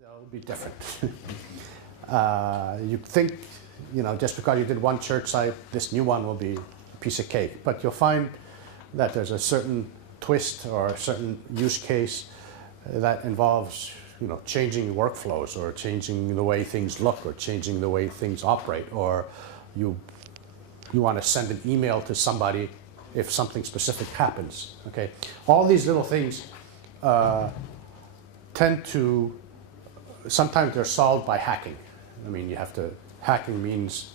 They'll be different. You think, just because you did one church site, this new one will be a piece of cake. But you'll find that there's a certain twist or a certain use case that involves, changing workflows or changing the way things look or changing the way things operate, or you want to send an email to somebody if something specific happens. Okay, all these little things tend to, sometimes they're solved by hacking. I mean, hacking means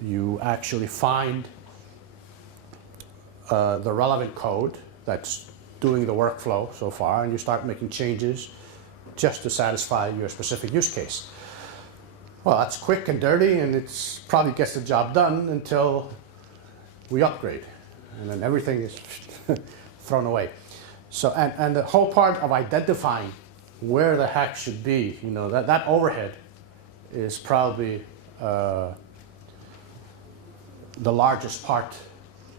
you actually find the relevant code that's doing the workflow so far, and you start making changes just to satisfy your specific use case. Well, that's quick and dirty, and it's probably gets the job done until we upgrade, and then everything is thrown away. So, and the whole part of identifying where the hack should be, that overhead is probably the largest part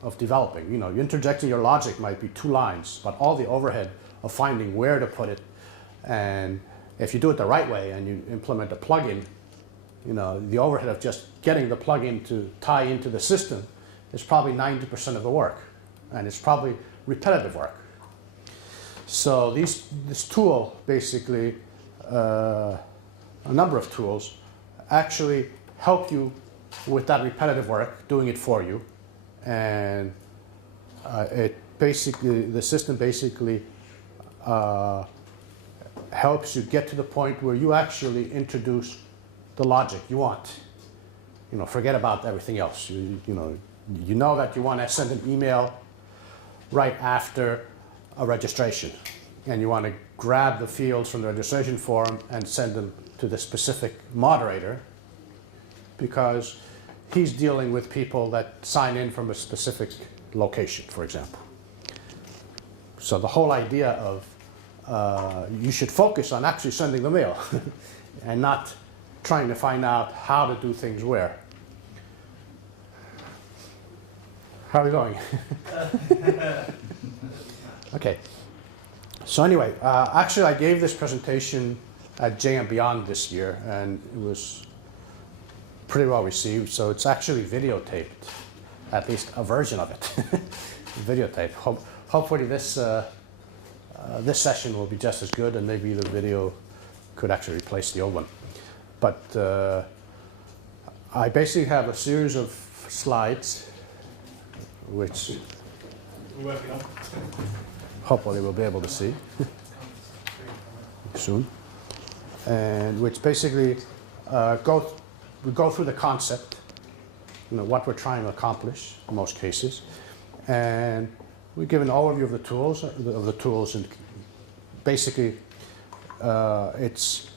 of developing. You interjecting your logic might be 2 lines, but all the overhead of finding where to put it, and if you do it the right way and you implement a plugin, the overhead of just getting the plugin to tie into the system is probably 90% of the work, and it's probably repetitive work. So this tool, basically, a number of tools, actually help you with that repetitive work, doing it for you, and the system basically helps you get to the point where you actually introduce the logic you want. Forget about everything else. You know that you want to send an email right after a registration, and you want to grab the fields from the registration form and send them to the specific moderator because he's dealing with people that sign in from a specific location, for example. So the whole idea of you should focus on actually sending the mail and not trying to find out how to do things where. How are we going? Okay. So anyway, actually I gave this presentation at JM Beyond this year, and it was pretty well received. So it's actually videotaped, at least a version of it. Videotape. Hopefully this session will be just as good, and maybe the video could actually replace the old one. But I basically have a series of slides, which we're working on. Hopefully we'll be able to see soon, and which basically we go through the concept, what we're trying to accomplish in most cases, and we give an overview of the tools, and basically it's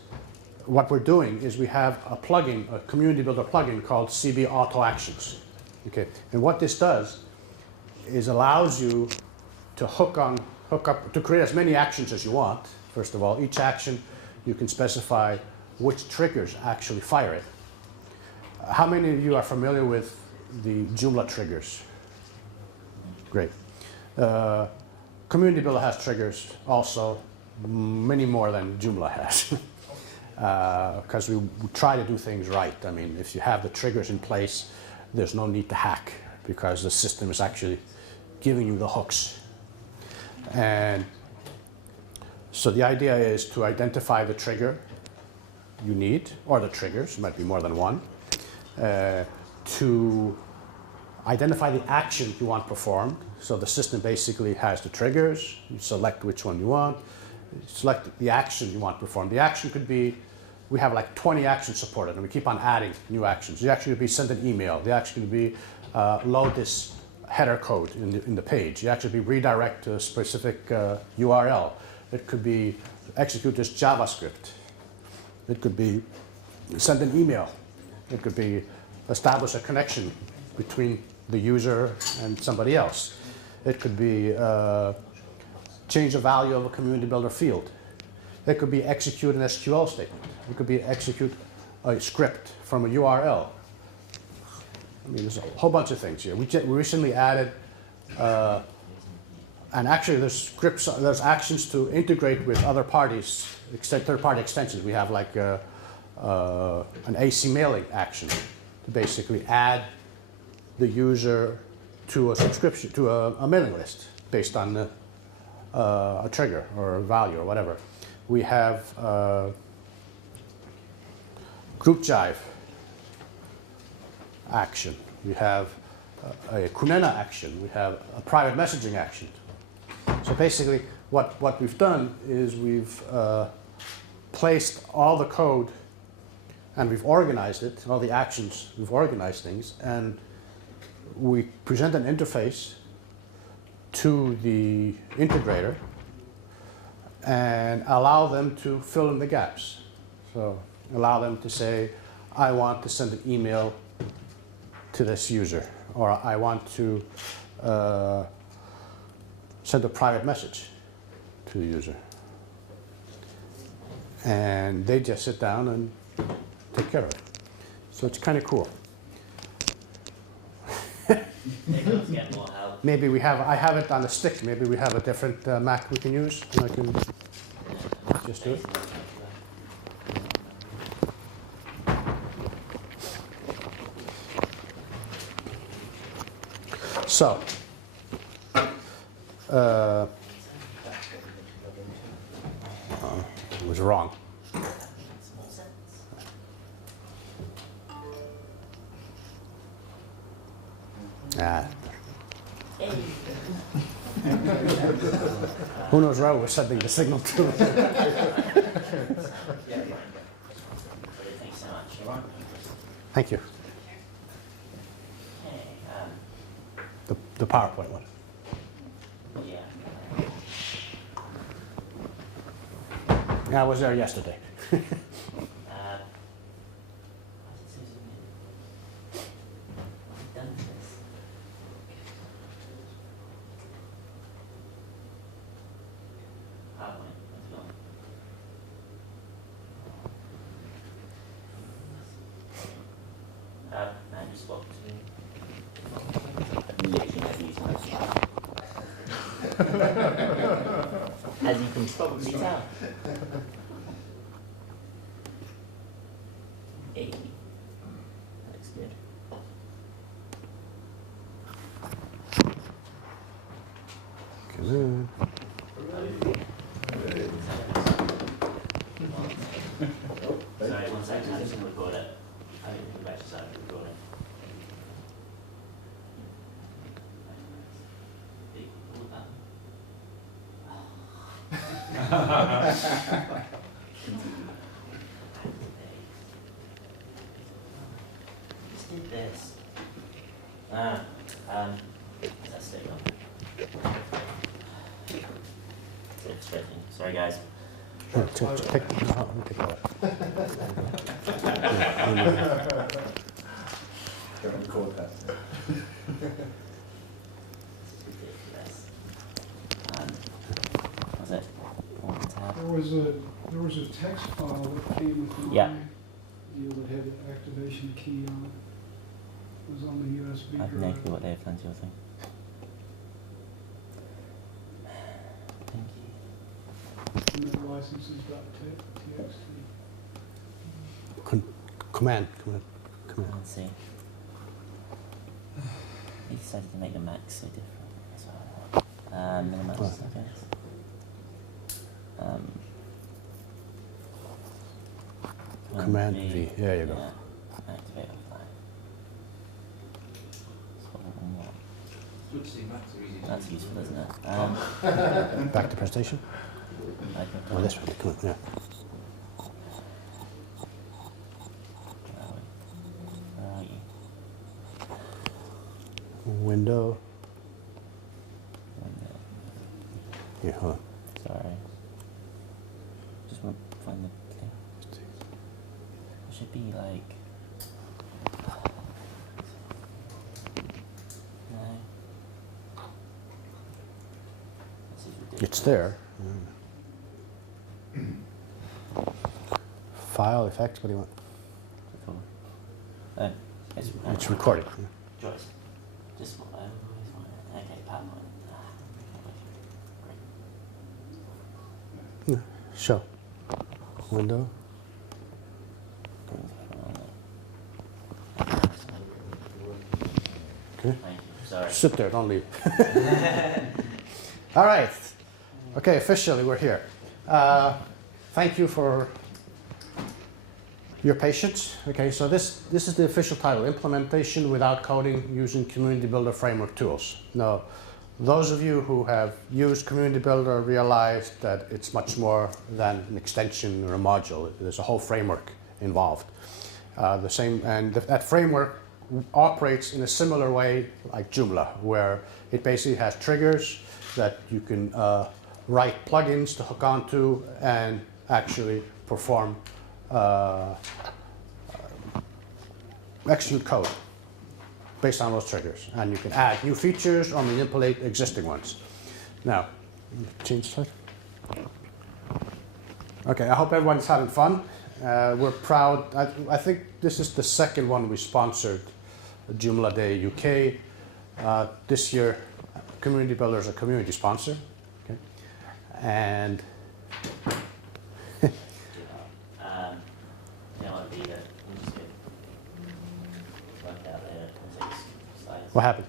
what we're doing is we have a plugin, a community builder plugin called CB Auto Actions. Okay, and what this does is allows you to hook up to create as many actions as you want. First of all, each action you can specify which triggers actually fire it. How many of you are familiar with the Joomla triggers? Great. Community Builder has triggers also, many more than Joomla has. Because we try to do things right. I mean, if you have the triggers in place, there's no need to hack because the system is actually giving you the hooks. And so the idea is to identify the trigger you need, or the triggers, might be more than one, to identify the action you want performed. So the system basically has the triggers, you select which one you want, you select the action you want performed. The action could be, we have like 20 actions supported, and we keep on adding new actions. The action could be send an email. The action could be load this header code in the page. You actually be redirect to a specific URL. It could be execute this JavaScript. It could be send an email. It could be establish a connection between the user and somebody else. It could be change the value of a community builder field. It could be execute an SQL statement. It could be execute a script from a URL. I mean, there's a whole bunch of things here. We recently added And actually, there's scripts, there's actions to integrate with other parties, third-party extensions. We have like an AC mailing action to basically add the user to a subscription, to a mailing list based on a trigger or a value or whatever. We have group jive action. We have a kunena action. We have a private messaging action. So basically, what we've done is we've placed all the code and we've organized it, all the actions, we've organized things, and we present an interface to the integrator and allow them to fill in the gaps. So allow them to say, I want to send an email to this user, or I want to send a private message to the user. And they just sit down and take care of it. So it's kind of cool. Get more help. Maybe we have, I have it on a stick, maybe we have a different Mac we can use, and I can just do it. So, it was wrong. Ah. Who knows where we're sending the signal to? Thanks so much. Thank you. Okay, The PowerPoint one. yeah. Yeah, I was there yesterday. Done this. PowerPoint, let's go. Man, you spoke to me. As you can probably tell. Hey. That looks good. Sorry, 1 second, I'm just going to record it. I didn't think about started recording. Just did this. That's still on. It's tripping. Sorry, guys. Sure, take it away. Don't record that. Ridiculous. Was it? One tab. There was a text file that came with the Yeah. deal that had the activation key on it. It was on the USB I have no drive. clue what they've done to your thing. Thank you. And that licenses.txt. Command. Let's see. He decided to make the Mac so different. That's what I like. Minimize, I guess. Command V. There you go. Yeah. Activate offline. So, what? Good to see Macs are easy to That's use. useful, isn't it? Back to presentation. Oh, this one. Come on, yeah. Where are you? Window. Window. Here, hold on. Sorry. Just want to find the thing. It should be like. No. This is ridiculous. It's there. File, effects, what do you want? Cool. It's It's recording. Joyce. Just what I always wanted. Okay, PowerPoint. Show. Window. Okay. Thank you. Sorry. Sit there, don't leave. All right. Okay, officially we're here. Thank you for your patience. Okay, so this is the official title, Implementation Without Coding Using Community Builder Framework Tools. Now, those of you who have used Community Builder realize that it's much more than an extension or a module. There's a whole framework involved. That framework operates in a similar way like Joomla, where it basically has triggers that you can write plugins to hook onto and actually perform execute code based on those triggers. And you can add new features or manipulate existing ones. Now, change slide. Okay, I hope everyone's having fun. We're proud. I think this is the second one we sponsored, Joomla Day UK. This year, Community Builder is a community sponsor. Okay. And what happened?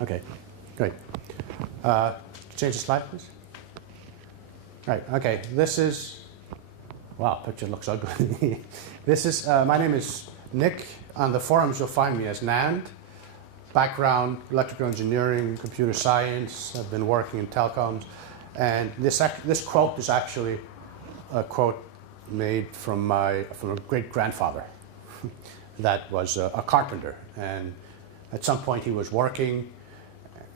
Okay, great. Change the slide, please. Right, okay, this is, wow, picture looks ugly. This is, my name is Nick. On the forums, you'll find me as Nand. Background, electrical engineering, computer science. I've been working in telecoms. And this quote is actually a quote made from a great-grandfather that was a carpenter. And at some point he was working,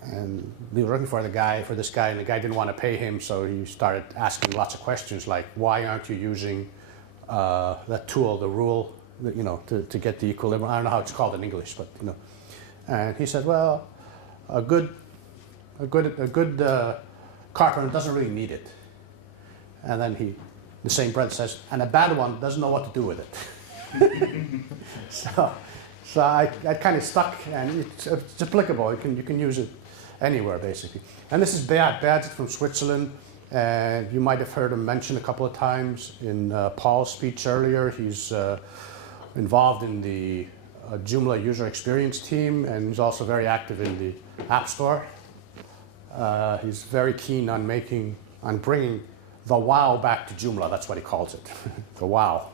and they were looking for this guy, and the guy didn't want to pay him, so he started asking lots of questions like, why aren't you using that tool, the rule, to get the equilibrium? I don't know how it's called in English, but And he said, well, a good carpenter doesn't really need it. And then the same breath says, and a bad one doesn't know what to do with it. So I kind of stuck, and it's applicable. You can use it anywhere, basically. And this is Beat. Beat's from Switzerland. And you might have heard him mentioned a couple of times in Paul's speech earlier. He's involved in the Joomla user experience team, and he's also very active in the App Store. He's very keen on bringing the wow back to Joomla. That's what he calls it, the wow.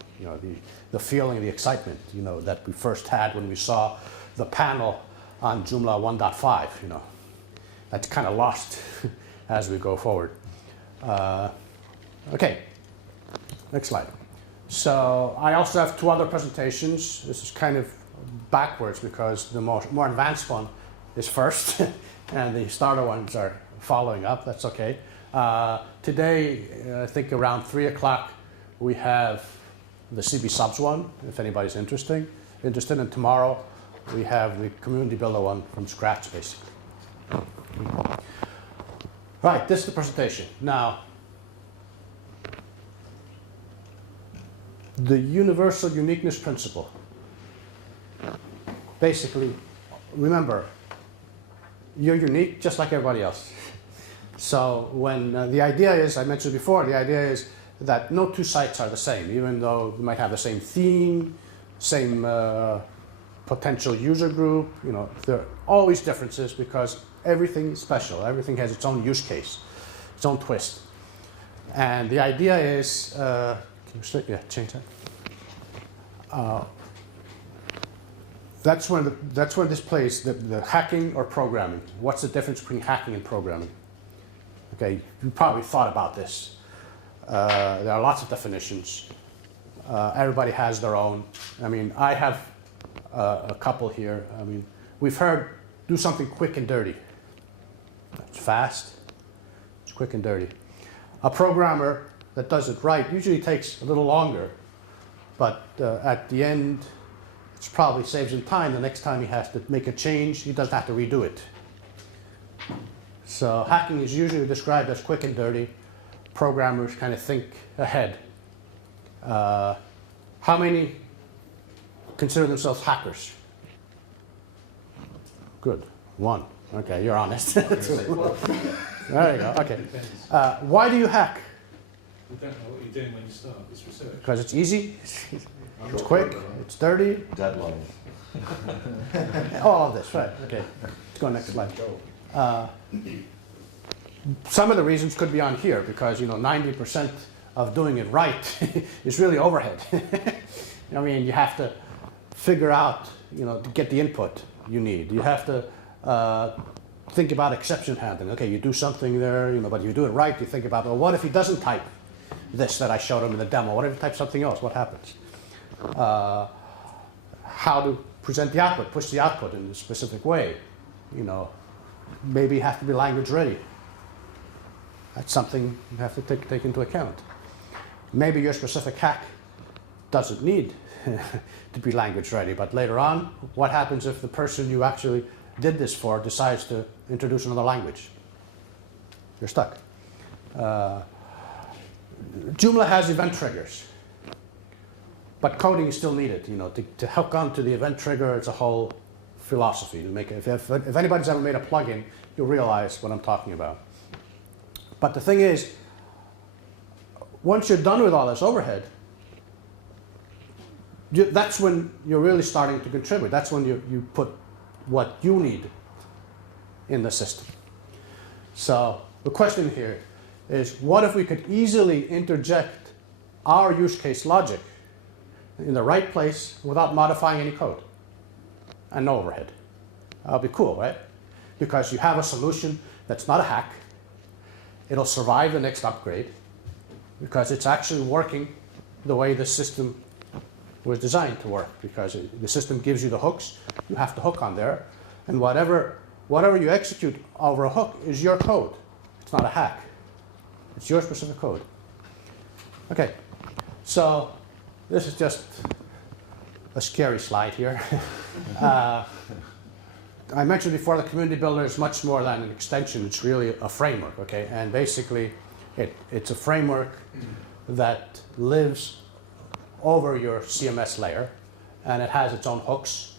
The feeling, the excitement, that we first had when we saw the panel on Joomla 1.5. That's kind of lost as we go forward. Okay, next slide. So I also have two other presentations. This is kind of backwards because the more advanced one is first, and the starter ones are following up. That's okay. Today, I think around 3 o'clock, we have the CB subs one, if anybody's interested. And tomorrow, we have the community builder one from scratch, basically. Right, this is the presentation. Now, the universal uniqueness principle. Basically, remember, you're unique just like everybody else. So when the idea is, I mentioned before, the idea is that no two sites are the same, even though you might have the same theme, same potential user group. There are always differences because everything is special. Everything has its own use case, its own twist. And the idea is, change that. That's where this plays, the hacking or programming. What's the difference between hacking and programming? Okay, you probably thought about this. There are lots of definitions. Everybody has their own. I mean, I have a couple here. I mean, we've heard do something quick and dirty. It's fast, it's quick and dirty. A programmer that does it right usually takes a little longer, but at the end, it probably saves him time. The next time he has to make a change, he doesn't have to redo it. So hacking is usually described as quick and dirty. Programmers kind of think ahead. How many consider themselves hackers? Good. One. Okay, you're honest. There you go. Okay. Depends. Why do you hack? You don't know what you're doing when you start. It's research. Because it's easy, it's quick, it's dirty. Deadline. All of this, right? Okay. Let's go next slide. Some of the reasons could be on here because 90% of doing it right is really overhead. I mean, you have to figure out, to get the input you need. You have to think about exception handling. Okay, you do something there, but you do it right. You think about, well, what if he doesn't type this that I showed him in the demo? What if he types something else? What happens? How to present the output, push the output in a specific way. Maybe you have to be language ready. That's something you have to take into account. Maybe your specific hack doesn't need to be language ready, but later on, what happens if the person you actually did this for decides to introduce another language? You're stuck. Joomla has event triggers, but coding is still needed. To hook onto the event trigger, it's a whole philosophy. If anybody's ever made a plugin, you'll realize what I'm talking about. But the thing is, once you're done with all this overhead, that's when you're really starting to contribute. That's when you put what you need in the system. So the question here is, what if we could easily interject our use case logic in the right place without modifying any code and no overhead? That'll be cool, right? Because you have a solution that's not a hack. It'll survive the next upgrade because it's actually working the way the system was designed to work, because the system gives you the hooks. You have to hook on there, and whatever you execute over a hook is your code. It's not a hack. It's your specific code. Okay, so this is just a scary slide here. I mentioned before, the community builder is much more than an extension. It's really a framework, okay? And basically, it's a framework that lives over your CMS layer, and it has its own hooks.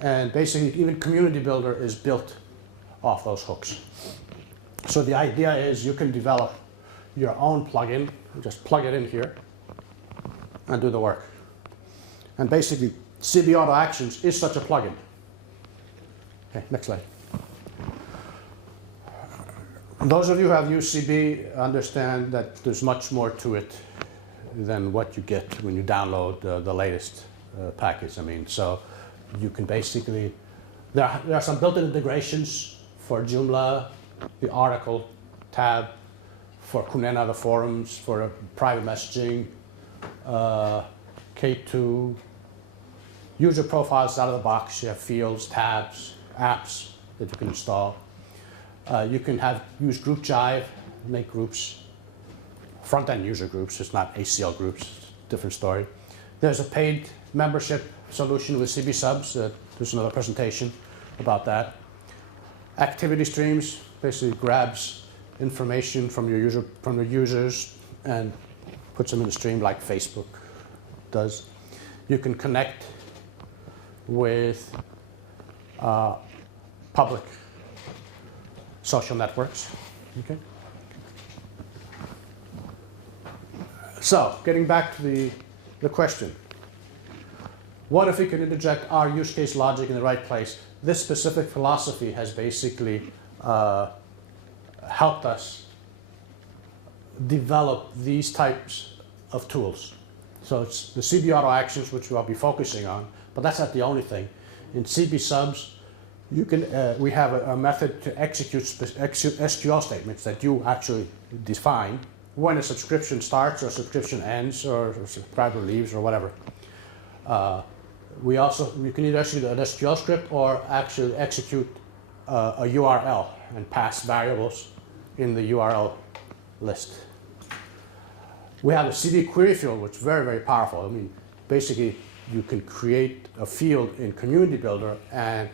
And basically, even community builder is built off those hooks. So the idea is you can develop your own plugin, just plug it in here, and do the work. And basically, CB Auto Actions is such a plugin. Okay, next slide. Those of you who have used CB understand that there's much more to it than what you get when you download the latest package. I mean, so you can basically, there are some built-in integrations for Joomla, the article tab, for Kunena, the forums, for private messaging, K2, user profiles out of the box. You have fields, tabs, apps that you can install. You can use group jive, make groups, front-end user groups. It's not ACL groups, different story. There's a paid membership solution with CB subs. There's another presentation about that. Activity streams basically grabs information from your users and puts them in the stream like Facebook does. You can connect with public social networks. Okay. So, getting back to the question, what if we could interject our use case logic in the right place? This specific philosophy has basically helped us develop these types of tools. So it's the CB Auto Actions, which we'll be focusing on, but that's not the only thing. In CB subs, you can, we have a method to execute SQL statements that you actually define when a subscription starts or subscription ends or subscriber leaves or whatever. We can either execute an SQL script or actually execute a URL and pass variables in the URL list. We have a CB query field, which is very, very powerful. I mean, basically, you can create a field in Community Builder and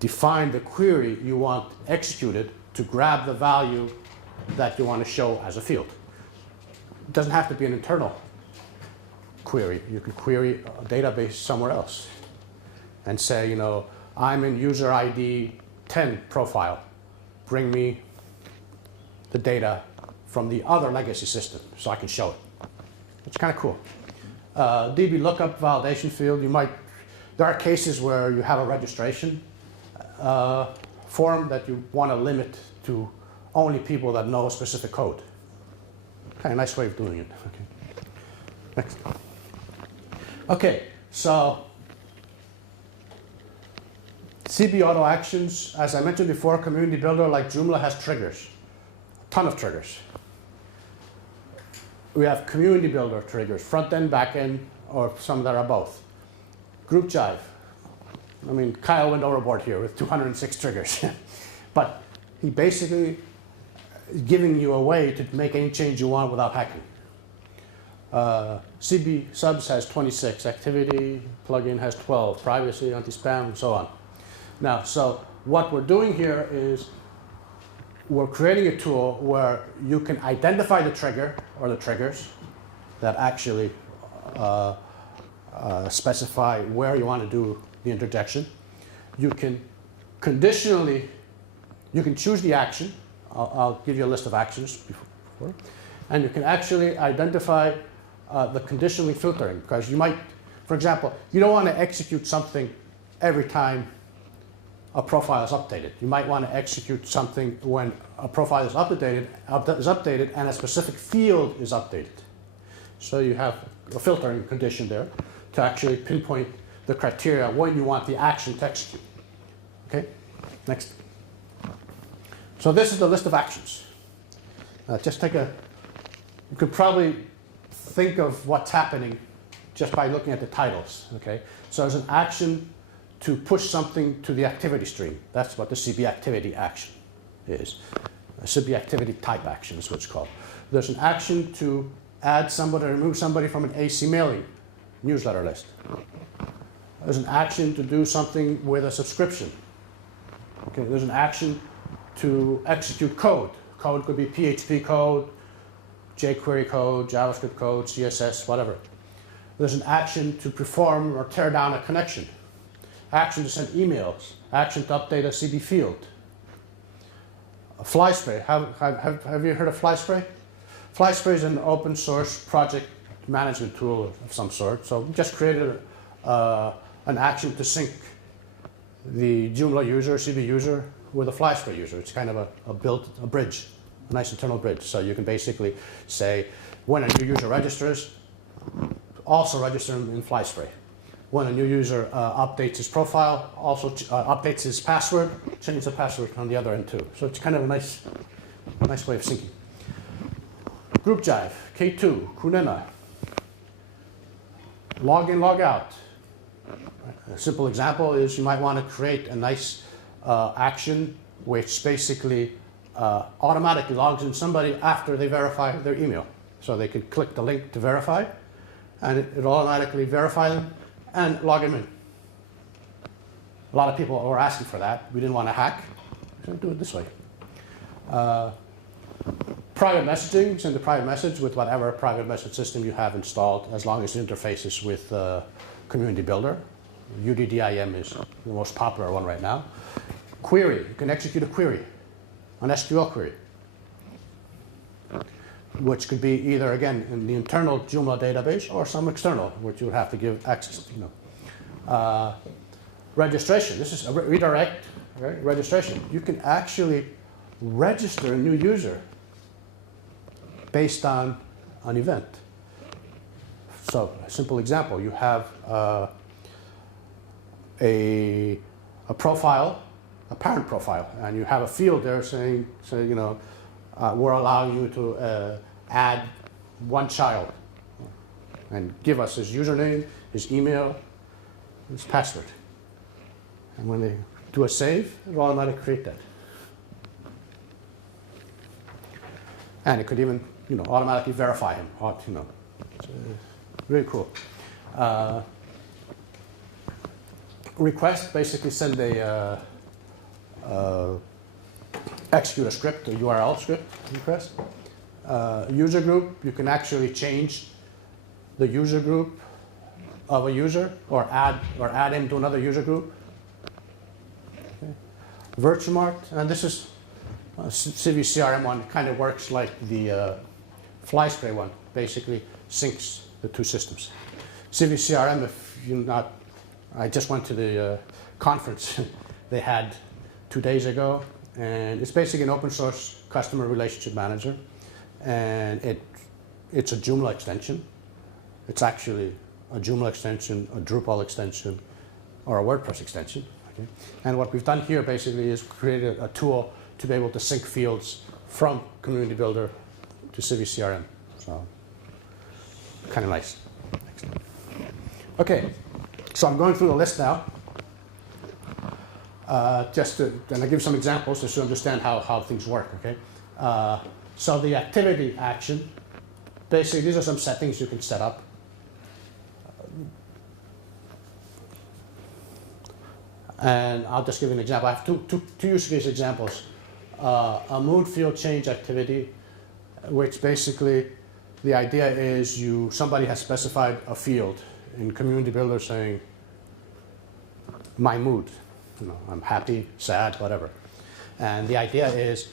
define the query you want executed to grab the value that you want to show as a field. It doesn't have to be an internal query. You can query a database somewhere else and say, I'm in user ID 10 profile. Bring me the data from the other legacy system, so I can show it. It's kind of cool. DB lookup validation field, there are cases where you have a registration form that you want to limit to only people that know a specific code. Kind of nice way of doing it. Okay. Next. Okay, so CB auto actions, as I mentioned before, Community Builder like Joomla has triggers, a ton of triggers. We have Community Builder triggers, front end, back end, or some that are both. Group Jive. I mean, Kyle went overboard here with 206 triggers. But he basically is giving you a way to make any change you want without hacking. CB subs has 26, activity plugin has 12, privacy, Aunty Spam, and so on. Now, so what we're doing here is we're creating a tool where you can identify the trigger or the triggers that actually specify where you want to do the interjection. You can conditionally, you can choose the action. I'll give you a list of actions before. And you can actually identify the conditionally filtering, because you might, for example, you don't want to execute something every time a profile is updated. You might want to execute something when a profile is updated and a specific field is updated. So you have a filtering condition there to actually pinpoint the criteria when you want the action to execute. Okay, next. So this is the list of actions. Just take a, you could probably think of what's happening just by looking at the titles. Okay, so there's an action to push something to the activity stream. That's what the CB activity action is. A CB activity type action is what it's called. There's an action to add somebody, remove somebody from an AC mailing newsletter list. There's an action to do something with a subscription. Okay, there's an action to execute code. Code could be PHP code, jQuery code, JavaScript code, CSS, whatever. There's an action to perform or tear down a connection. Action to send emails. Action to update a CB field. A FlySpray. Have you heard of FlySpray? FlySpray is an open source project management tool of some sort. So we just created an action to sync the Joomla user, CB user, with a FlySpray user. It's kind of a bridge, a nice internal bridge. So you can basically say, when a new user registers, also register in FlySpray. When a new user updates his profile, also updates his password, changes the password on the other end too. So it's kind of a nice way of syncing. Group Jive, K2, Kunena. Log in, log out. A simple example is you might want to create a nice action which basically automatically logs in somebody after they verify their email. So they could click the link to verify, and it automatically verify them and log them in. A lot of people were asking for that. We didn't want to hack, so do it this way. Private messaging, send a private message with whatever private message system you have installed, as long as it interfaces with Community Builder. UDDIM is the most popular one right now. Query, you can execute a query, an SQL query, which could be either, again, in the internal Joomla database or some external, which you would have to give access to. Registration, this is a redirect, right? Registration. You can actually register a new user based on an event. So, a simple example, you have a profile, a parent profile, and you have a field there saying we're allowing you to add one child and give us his username, his email, his password. And when they do a save, it will automatically create that. And it could even automatically verify him. It's really cool. Request, basically send execute a script, a URL script request. User group, you can actually change the user group of a user or add him to another user group. Okay. Virtual mart, and this is Civic Crm1 kind of works like the fly spray one, basically syncs the two systems. Civic CRM, if you're not, I just went to the conference they had 2 days ago, and it's basically an open source customer relationship manager, and it's a Joomla extension. It's actually a Joomla extension, a Drupal extension, or a WordPress extension. Okay? And what we've done here basically is created a tool to be able to sync fields from Community Builder to Civic CRM. So, kind of nice. Excellent. Okay, so I'm going through the list now. And I'll give some examples just to understand how things work, okay? So the activity action, basically these are some settings you can set up. And I'll just give you an example. I have two use case examples. A mood field change activity, which basically the idea is somebody has specified a field in Community Builder saying, my mood. I'm happy, sad, whatever. And the idea is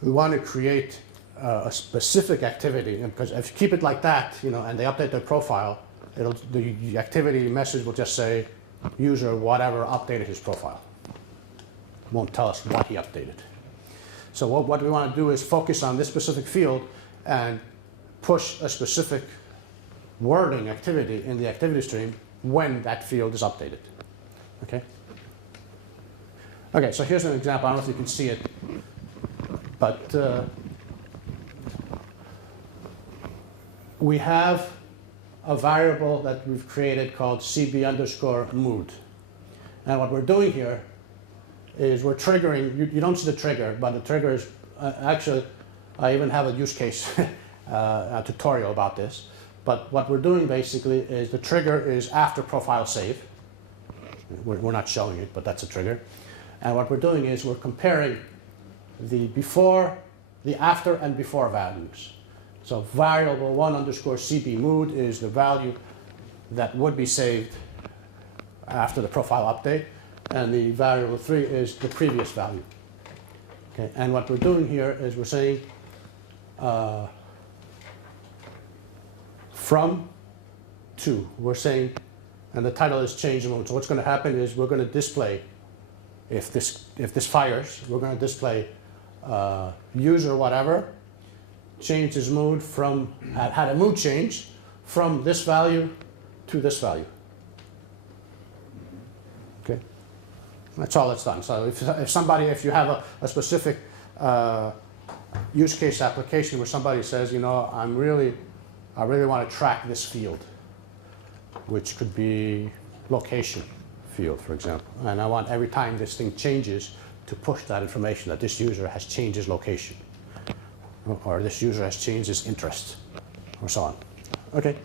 we want to create a specific activity, because if you keep it like that, and they update their profile, the activity message will just say, user whatever updated his profile. It won't tell us what he updated. So what we want to do is focus on this specific field and push a specific wording activity in the activity stream when that field is updated. Okay? Okay, so here's an example. I don't know if you can see it, but we have a variable that we've created called cb_mood. And what we're doing here is we're triggering, you don't see the trigger, but the trigger is, actually, I even have a use case a tutorial about this. But what we're doing basically is the trigger is after profile save. We're not showing it, but that's a trigger. And what we're doing is we're comparing the before, the after, and before values. So variable 1_cb_mood is the value that would be saved after the profile update, and the variable 3 is the previous value. Okay, and what we're doing here is we're saying from to. We're saying, and the title is change mode. So what's going to happen is we're going to display, if this fires, we're going to display user whatever changed his mood from, had a mood change from this value to this value. Okay, that's all it's done. So if you have a specific use case application where somebody says, I really want to track this field, which could be location field, for example, and I want every time this thing changes to push that information that this user has changed his location, or this user has changed his interest, or so on. Okay.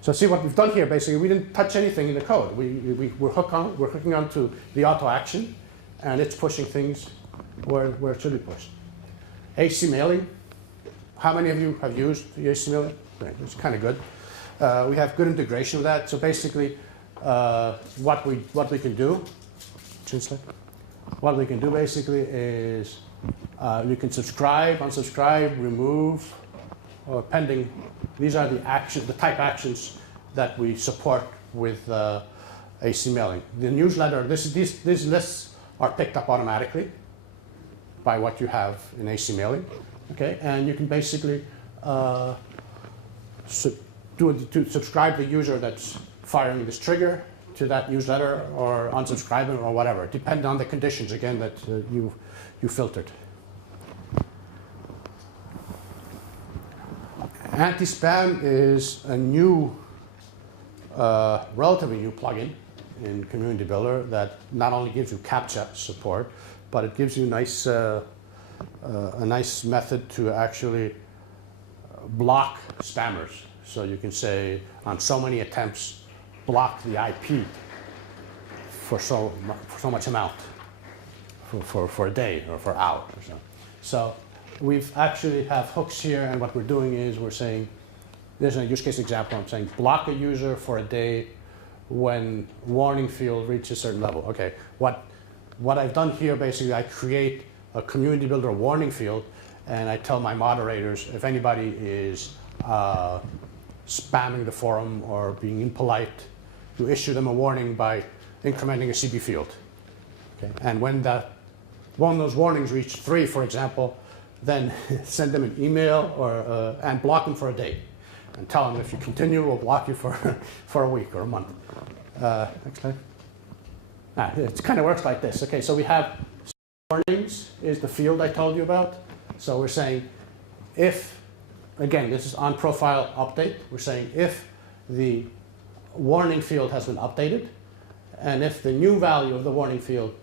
So see what we've done here. Basically, we didn't touch anything in the code. We're hooking onto the auto action, and it's pushing things where it should be pushed. AC mailing. How many of you have used the AC mailing? Right, it's kind of good. We have good integration with that. So basically, what we can do, what we can do basically is you can subscribe, unsubscribe, remove, or pending. These are the type actions that we support with AC mailing. The newsletter, these lists are picked up automatically by what you have in AC mailing. Okay, and you can basically subscribe the user that's firing this trigger to that newsletter, or unsubscribe them, or whatever, depending on the conditions, again, that you filtered. Aunty Spam is a new, relatively new plugin in Community Builder that not only gives you CAPTCHA support, but it gives you a nice method to actually block spammers. So you can say, on so many attempts, block the IP for so much amount for a day or for an hour or so. So we've actually have hooks here, and what we're doing is we're saying, there's a use case example. I'm saying block a user for a day when warning field reaches a certain level. Okay, what what I've done here, basically, I create a community builder warning field, and I tell my moderators if anybody is spamming the forum or being impolite, to issue them a warning by incrementing a CB field. Okay? And when one of those warnings reach 3, for example, then send them an email or, and block them for a day. And tell them if you continue, we'll block you for a week or a month. Next slide. It kind of works like this. Okay, so we have warnings is the field I told you about. So we're saying if, again, this is on profile update. We're saying if the warning field has been updated, and if the new value of the warning field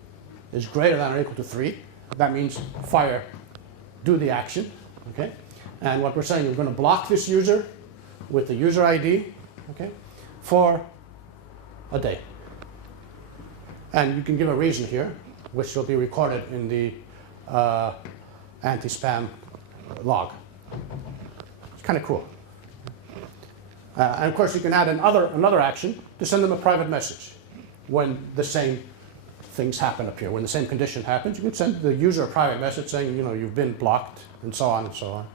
is greater than or equal to 3, that means fire, do the action. Okay? And what we're saying, we're going to block this user with the user ID, okay, for a day. And you can give a reason here, which will be recorded in the anti-spam log. It's kind of cool. And of course, you can add another action to send them a private message when the same things happen up here. When the same condition happens, you can send the user a private message saying, you know, you've been blocked, and so on and so on.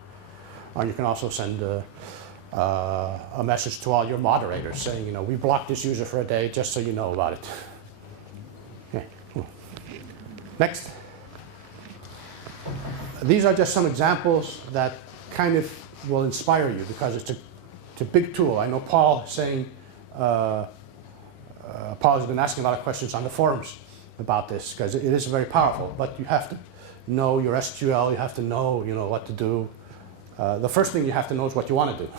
Or you can also send a message to all your moderators saying, you know, we blocked this user for a day just so you know about it. Okay. Cool. Next. These are just some examples that kind of will inspire you because it's a big tool. I know Paul saying, Paul has been asking a lot of questions on the forums about this because it is very powerful, but you have to know your SQL, you have to know, you know, what to do. The first thing you have to know is what you want to do.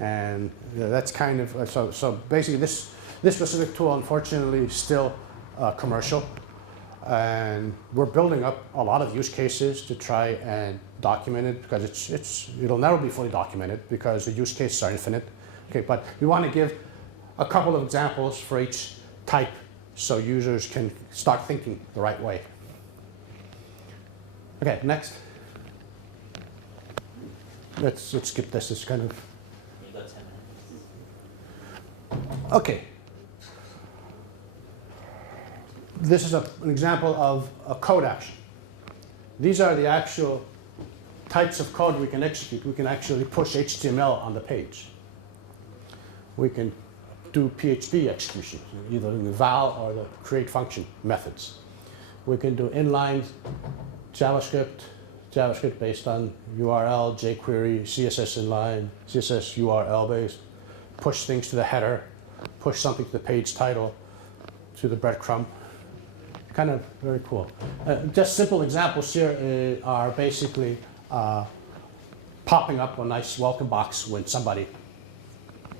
And that's kind of, so basically this specific tool, unfortunately, is still commercial. And we're building up a lot of use cases to try and document it because it'll never be fully documented because the use cases are infinite. Okay, but we want to give a couple of examples for each type so users can start thinking the right way. Okay, next. Let's skip this. It's kind of. You got 10 minutes. Okay. This is an example of a code action. These are the actual types of code we can execute. We can actually push HTML on the page. We can do PHP execution, either in the val or the create function methods. We can do inline JavaScript based on URL, jQuery, CSS inline, CSS URL based, push things to the header, push something to the page title, to the breadcrumb. Kind of very cool. Just simple examples here are basically popping up a nice welcome box when somebody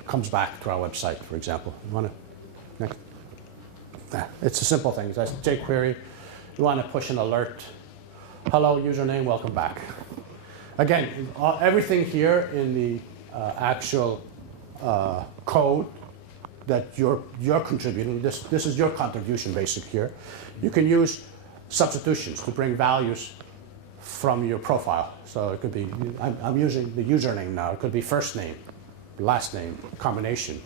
comes back to our website, for example. You want to, next. It's a simple thing. That's jQuery. You want to push an alert. Hello, username, welcome back. Again, everything here in the actual code that you're contributing, this is your contribution basic here. You can use substitutions to bring values from your profile. So it could be, I'm using the username now. It could be first name, last name, combination,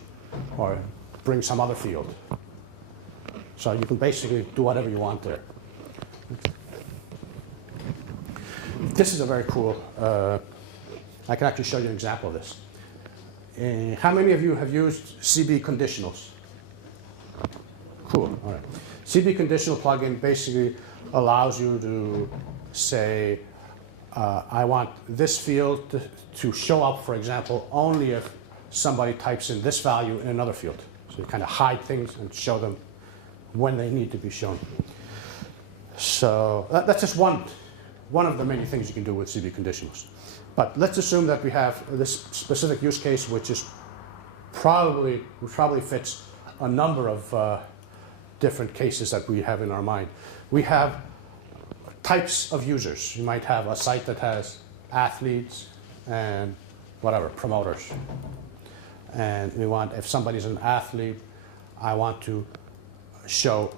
or bring some other field. So you can basically do whatever you want there. This is a very cool, I can actually show you an example of this. How many of you have used CB Conditionals? Cool, all right. CB Conditional plugin basically allows you to say, I want this field to show up, for example, only if somebody types in this value in another field. So you kind of hide things and show them when they need to be shown. So that's just one of the many things you can do with CB Conditionals. But let's assume that we have this specific use case, which is probably fits a number of different cases that we have in our mind. We have types of users. You might have a site that has athletes and whatever, promoters. And we want, if somebody's an athlete, I want to show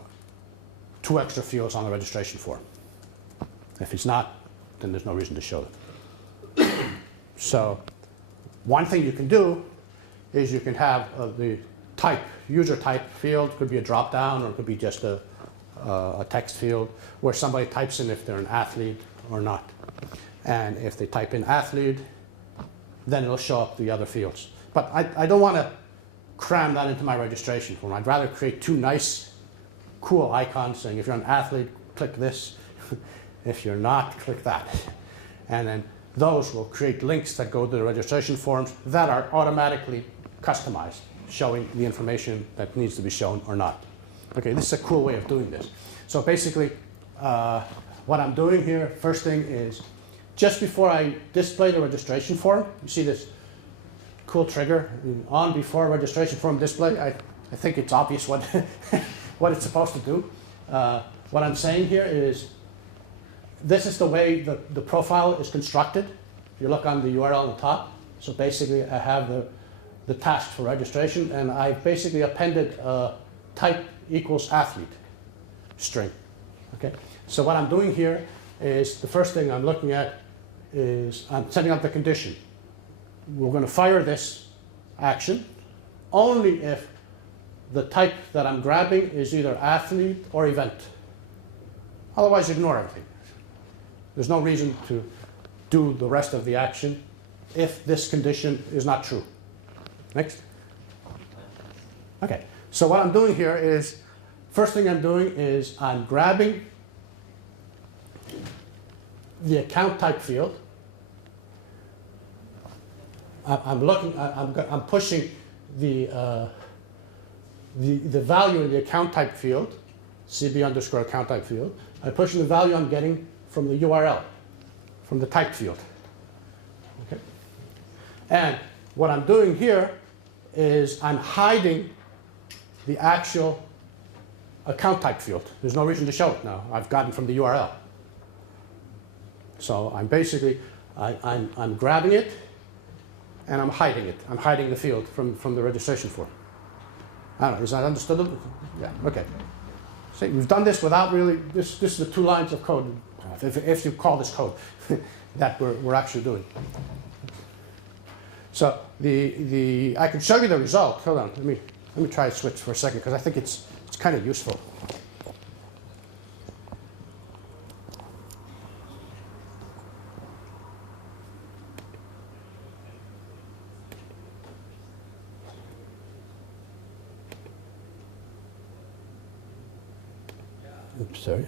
2 extra fields on the registration form. If he's not, then there's no reason to show them. So one thing you can do is you can have the type, user type field, could be a drop down or it could be just a a text field where somebody types in if they're an athlete or not. And if they type in athlete, then it'll show up the other fields. But I don't want to cram that into my registration form. I'd rather create two nice, cool icons saying if you're an athlete, click this. If you're not, click that. And then those will create links that go to the registration forms that are automatically customized, showing the information that needs to be shown or not. Okay, this is a cool way of doing this. So basically, what I'm doing here, first thing is, just before I display the registration form, you see this cool trigger on before registration form display. I think it's obvious what, what it's supposed to do. What I'm saying here is, this is the way the profile is constructed. If you look on the URL on the top, so basically I have the task for registration, and I've basically appended type equals athlete string. Okay, so what I'm doing here is, the first thing I'm looking at is I'm setting up the condition. We're going to fire this action only if the type that I'm grabbing is either athlete or event. Otherwise, ignore everything. There's no reason to do the rest of the action if this condition is not true. Next. Okay, so what I'm doing here is, first thing I'm doing is I'm grabbing the account type field. I'm pushing the value in the account type field, CB underscore account type field. I'm pushing the value I'm getting from the URL, from the type field. Okay. And what I'm doing here is I'm hiding the actual account type field. There's no reason to show it now. I've gotten from the URL. So I'm basically, I'm grabbing it and I'm hiding it. I'm hiding the field from the registration form. I don't know, is that understood? Yeah, okay. See, we've done this without really, this is the 2 lines of code, if you call this code, that we're actually doing. So I can show you the result. Hold on, let me try to switch for a second, because I think it's kind of useful. Oops, sorry.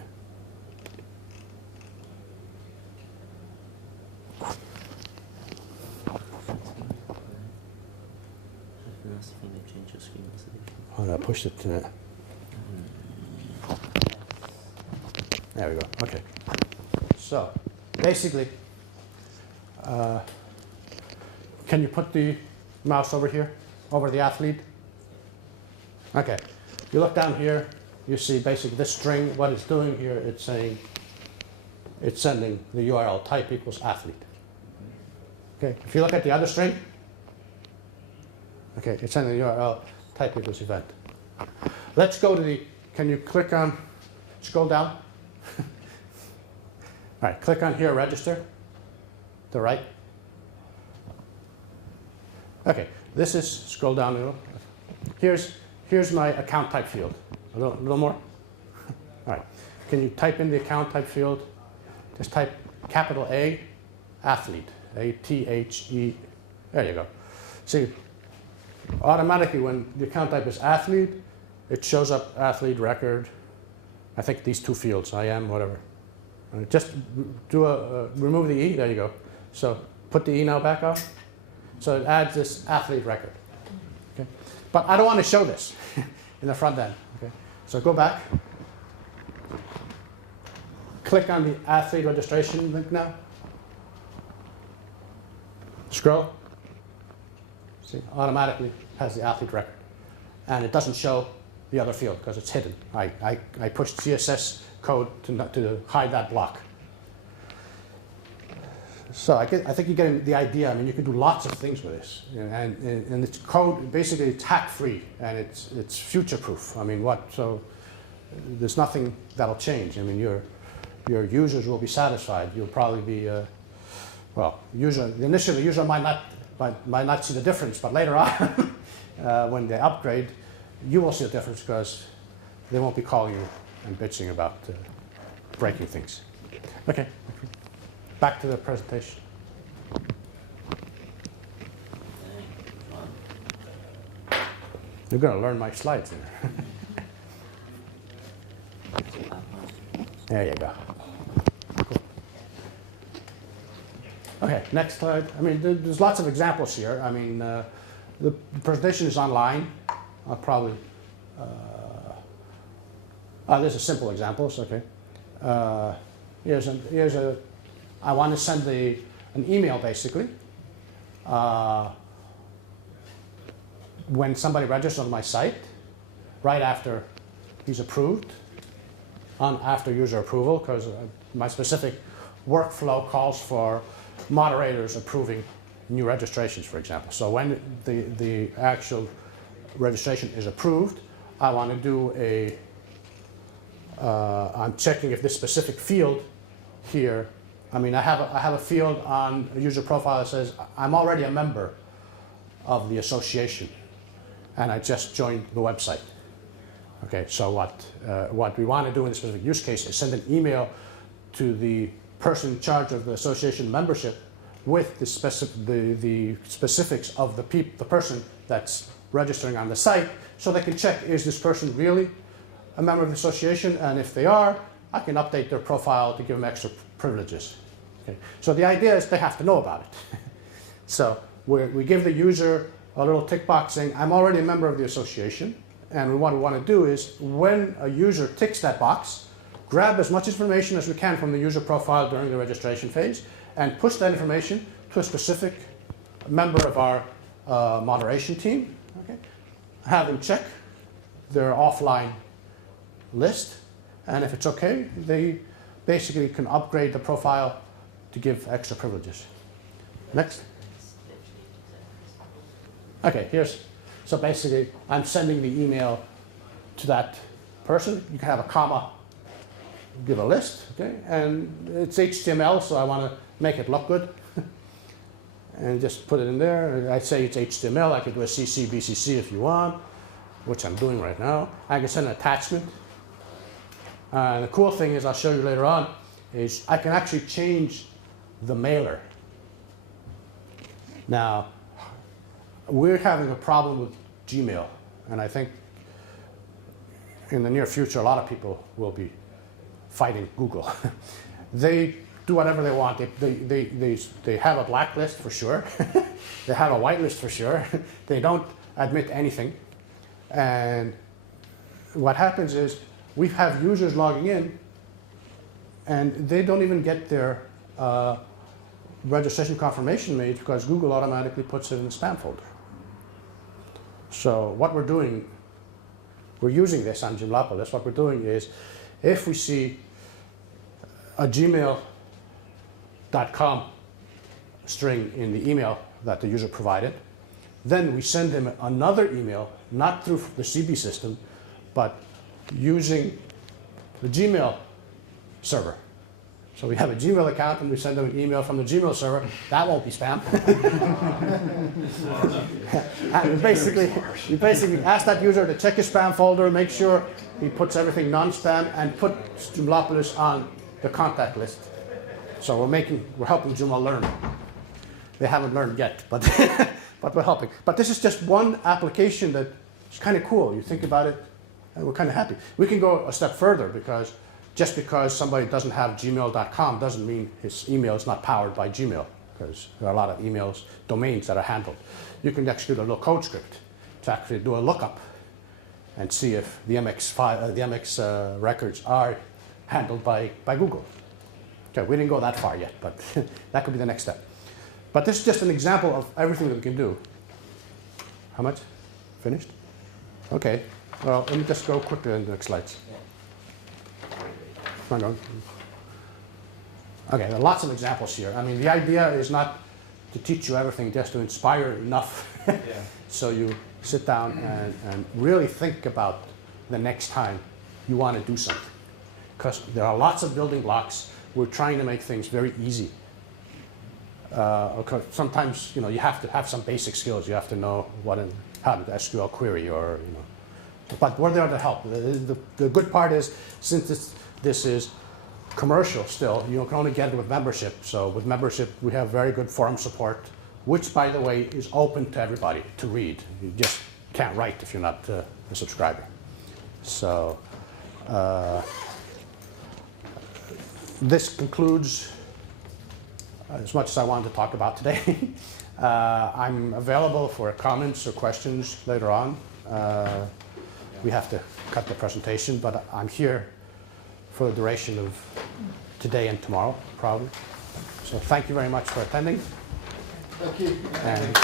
Oh, no, I pushed it to that. There we go. Okay. So, basically, can you put the mouse over here, over the athlete? Okay. If you look down here, you see basically this string, what it's doing here, it's saying, it's sending the URL type equals athlete. Okay. If you look at the other string, okay, it's sending the URL type equals event. Let's go to the, can you click on, scroll down? All right, click on here, register, the right. Okay, this is, scroll down a little. Here's my account type field. A little more. All right, can you type in the account type field? Just type capital A, athlete, A-T-H-E, there you go. See, automatically when the account type is athlete, it shows up athlete record. I think these 2 fields, I am, whatever. And just do remove the E, there you go. So put the E now back on. So it adds this athlete record. Okay. But I don't want to show this in the front end. Okay. So go back. Click on the athlete registration link now. Scroll. See, automatically has the athlete record. And it doesn't show the other field because it's hidden. I pushed CSS code to hide that block. So I think you're getting the idea. I mean, you can do lots of things with this. And it's code, basically it's hack-free and it's future-proof. I mean, so there's nothing that'll change. I mean, your users will be satisfied. You'll probably be, initially the user might not see the difference, but later on, when they upgrade, you will see a difference because they won't be calling you and bitching about breaking things. Okay, back to the presentation. You're going to learn my slides here. There you go. Cool. Okay, next slide. I mean, there's lots of examples here. I mean, the presentation is online. I'll probably, there's a simple examples, okay. I want to send an email basically. When somebody registers on my site, right after he's approved, after user approval, because my specific workflow calls for moderators approving new registrations, for example. So when the actual registration is approved, I want to do I'm checking if this specific field here, I mean, I have a field on a user profile that says, I'm already a member of the association, and I just joined the website. Okay, so what we want to do in this specific use case is send an email to the person in charge of the association membership with the specifics of the person that's registering on the site, so they can check, is this person really a member of the association? And if they are, I can update their profile to give them extra privileges. Okay. So the idea is they have to know about it. So we give the user a little tick box saying, I'm already a member of the association. And what we want to do is, when a user ticks that box, grab as much information as we can from the user profile during the registration phase and push that information to a specific member of our moderation team. Okay. Have them check their offline list, and if it's okay, they basically can upgrade the profile to give extra privileges. Next. Okay, so basically I'm sending the email to that person. You can have a comma, give a list, okay? And it's HTML, so I want to make it look good. And just put it in there. I say it's HTML. I could do a CC, BCC if you want, which I'm doing right now. I can send an attachment. The cool thing is, I'll show you later on, is I can actually change the mailer. Now, we're having a problem with Gmail, and I think in the near future, a lot of people will be fighting Google. They do whatever they want. They have a blacklist for sure. They have a whitelist for sure. They don't admit anything. And what happens is, we have users logging in, and they don't even get their registration confirmation made because Google automatically puts it in the spam folder. So what we're doing, we're using this on Gymlopolis. What we're doing is, if we see a gmail.com string in the email that the user provided, then we send them another email, not through the CB system, but using the Gmail server. So we have a Gmail account and we send them an email from the Gmail server. That won't be spam. And you basically ask that user to check his spam folder, make sure he puts everything non-spam, and put Gymlopolis on the contact list. So we're helping Joomla learn. They haven't learned yet, but but we're helping. But this is just one application that is kind of cool. You think about it, and we're kind of happy. We can go a step further, because just because somebody doesn't have gmail.com doesn't mean his email is not powered by Gmail, because there are a lot of emails, domains that are handled. You can execute a little code script to actually do a lookup and see if the MX records are handled by Google. Okay, we didn't go that far yet, but that could be the next step. But this is just an example of everything that we can do. How much? Finished? Okay. Well, let me just go quickly in the next slides. Come on. Okay, there are lots of examples here. I mean, the idea is not to teach you everything, just to inspire enough so you sit down and really think about the next time you want to do something. Because there are lots of building blocks. We're trying to make things very easy. Sometimes, you have to have some basic skills. You have to know how to SQL query, or But we're there to help. The good part is, since this is commercial still, you can only get it with membership. So with membership, we have very good forum support, which, by the way, is open to everybody to read. You just can't write if you're not a subscriber. So this concludes as much as I wanted to talk about today. I'm available for comments or questions later on. We have to cut the presentation, but I'm here for the duration of today and tomorrow, probably. So thank you very much for attending. Thank you. And,